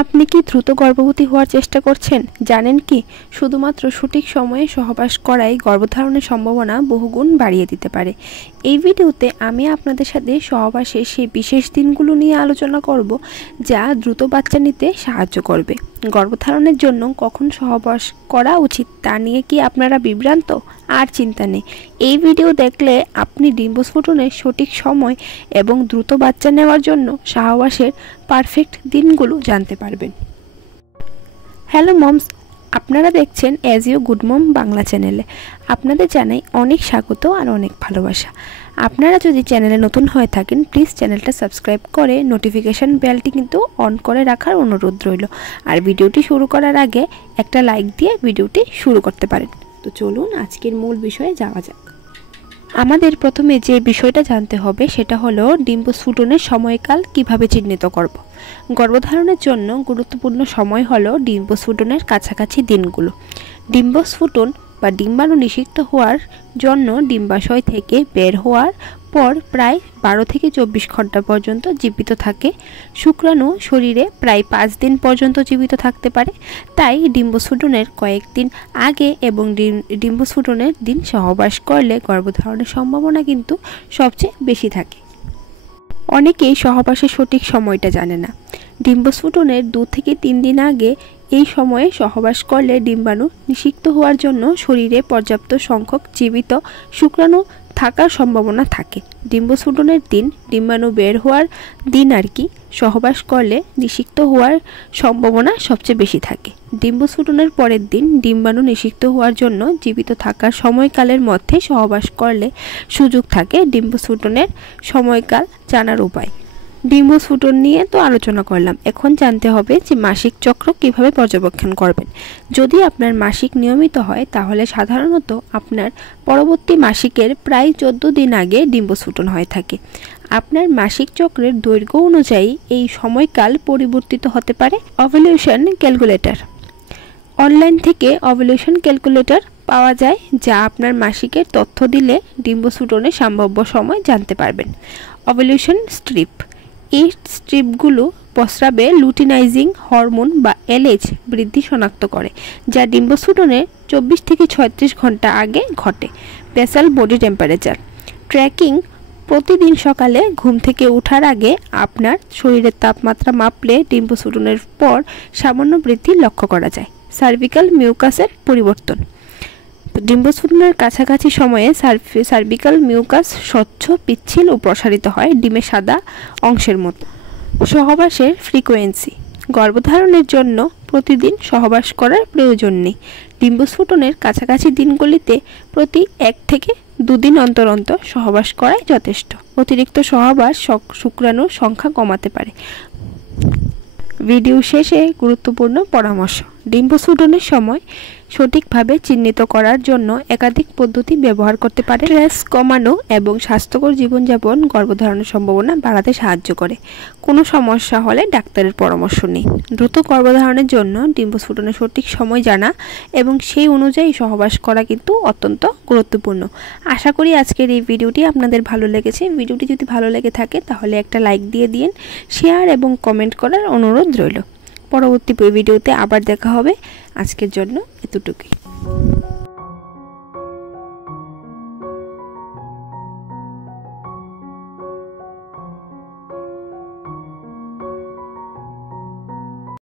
আপনি কি দ্রুত গর্ভবতী হওয়ার চেষ্টা করছেন? জানেন কি, শুধুমাত্র সঠিক সময়ে সহবাস করাই গর্ভধারণের সম্ভাবনা বহুগুণ বাড়িয়ে দিতে পারে। এই ভিডিওতে আমি আপনাদের সাথে সহবাসের সেই বিশেষ দিনগুলো নিয়ে আলোচনা করব, যা দ্রুত বাচ্চা নিতে সাহায্য করবে। গর্ভধারণের জন্য কখন সহবাস করা উচিত তা নিয়ে কি আপনারা বিভ্রান্ত? আর চিন্তা নেই, এই ভিডিও দেখলে আপনি ডিম্বস্ফোটনের সঠিক সময় এবং দ্রুত বাচ্চা নেওয়ার জন্য সহবাসের পারফেক্ট দিনগুলো জানতে পারবেন। হ্যালো মমস, আপনারা দেখছেন অ্যাজ ইউ গুড মম বাংলা চ্যানেলে। আপনাদের জানাই অনেক স্বাগত আর অনেক ভালোবাসা। আপনারা যদি চ্যানেলে নতুন হয়ে থাকেন, প্লিজ চ্যানেলটা সাবস্ক্রাইব করে নোটিফিকেশান বেলটি কিন্তু অন করে রাখার অনুরোধ রইল। আর ভিডিওটি শুরু করার আগে একটা লাইক দিয়ে ভিডিওটি শুরু করতে পারেন। তো চলুন আজকের মূল বিষয়ে যাওয়া যাক। আমাদের প্রথমে যে বিষয়টা জানতে হবে সেটা হলো ডিম্বস্ফোটনের সময়কাল কিভাবে চিহ্নিত করব। গর্ভধারণের জন্য গুরুত্বপূর্ণ সময় হলো ডিম্বস্ফোটনের কাছাকাছি দিনগুলো। ডিম্বস্ফোটন বা ডিম্বাণু নিষিক্ত হওয়ার জন্য ডিম্বাশয় থেকে বের হওয়ার পর প্রায় 12 থেকে 24 ঘন্টা পর্যন্ত জীবিত থাকে। শুক্রাণু শরীরে প্রায় 5 দিন পর্যন্ত জীবিত থাকতে পারে। তাই ডিম্বস্ফোটনের কয়েকদিন আগে এবং ডিম্বস্ফোটনের দিন সহবাস করলে গর্ভধারণের সম্ভাবনা কিন্তু সবচেয়ে বেশি থাকে। অনেকেই সহবাসের সঠিক সময়টা জানে না। ডিম্বস্ফোটনের 2 থেকে 3 দিন আগে এই সময়ে সহবাস করলে ডিম্বাণু নিষিক্ত হওয়ার জন্য শরীরে পর্যাপ্ত সংখ্যক জীবিত শুক্রাণু থাকার সম্ভাবনা থাকে। ডিম্বস্ফোটনের দিন, ডিম্বাণু বের হওয়ার দিন সহবাস করলে নিষিক্ত হওয়ার সম্ভাবনা সবচেয়ে বেশি থাকে। ডিম্বস্ফোটনের পরের দিন ডিম্বাণু নিষিক্ত হওয়ার জন্য জীবিত থাকার সময়কালের মধ্যে সহবাস করলে সুযোগ থাকে। ডিম্বস্ফোটনের সময়কাল জানার উপায়। ডিম্বস্ফোটন নিয়ে তো আলোচনা করলাম, এখন জানতে হবে যে মাসিক চক্র কিভাবে পর্যবেক্ষণ করবেন। যদি আপনার মাসিক নিয়মিত হয় তাহলে সাধারণত আপনার পরবর্তী মাসিকের প্রায় 14 দিন আগে ডিম্বস্ফোটন হয়ে থাকে। আপনার মাসিক চক্রের দৈর্ঘ্য অনুযায়ী এই সময়কাল পরিবর্তিত হতে পারে। Ovulation calculator. অনলাইন থেকে ওভুলেশন ক্যালকুলেটর পাওয়া যায়, যা আপনার মাসিকের তথ্য দিলে ডিম্বস্ফোটনের সম্ভাব্য সময় জানতে পারবেন। Ovulation strip. এই স্ট্রিপগুলো প্রস্রাবে লুটিনাইজিং হরমোন বা এলএইচ বৃদ্ধি শনাক্ত করে, যা ডিম্বস্ফোটনের 24 থেকে 36 ঘন্টা আগে ঘটে। Basal body temperature tracking. প্রতিদিন সকালে ঘুম থেকে ওঠার আগে আপনার শরীরের তাপমাত্রা মাপলে ডিম্বস্ফোটনের পর সামান্য বৃদ্ধি লক্ষ্য করা যায়। সার্ভিক্যাল মিউকাসের পরিবর্তন। ডিম্বস্ফোটনের কাছাকাছি সময়ে সার্ভিক্যাল মিউকাস স্বচ্ছ, পিচ্ছিল ও প্রসারিত হয়, ডিমের সাদা অংশের মতো। সহবাসের ফ্রিকোয়েন্সি। গর্ভধারণের জন্য প্রতিদিন সহবাস করার প্রয়োজন নেই। ডিম্বস্ফোটনের কাছাকাছি দিনগুলিতে প্রতি 1 থেকে 2 দিন অন্তর অন্তর সহবাস করাই যথেষ্ট। অতিরিক্ত সহবাস শুক্রাণুর সংখ্যা কমাতে পারে। ভিডিও শেষে গুরুত্বপূর্ণ পরামর্শ। ডিম্বস্ফোটনের সময় সঠিকভাবে চিহ্নিত করার জন্য একাধিক পদ্ধতি ব্যবহার করতে পারে। স্ট্রেস কমানো এবং স্বাস্থ্যকর জীবনযাপন গর্ভধারণের সম্ভাবনা বাড়াতে সাহায্য করে। কোনো সমস্যা হলে ডাক্তারের পরামর্শ নিন। দ্রুত গর্ভধারণের জন্য ডিম্বস্ফোটনের সঠিক সময় জানা এবং সেই অনুযায়ী সহবাস করা কিন্তু অত্যন্ত গুরুত্বপূর্ণ। আশা করি আজকের এই ভিডিওটি আপনাদের ভালো লেগেছে। ভিডিওটি যদি ভালো লেগে থাকে তাহলে একটা লাইক দিয়ে দিন, শেয়ার এবং কমেন্ট করার অনুরোধ রইল। পরবর্তী ভিডিওতে আবার দেখা হবে। আজকের জন্য এতটুকুই।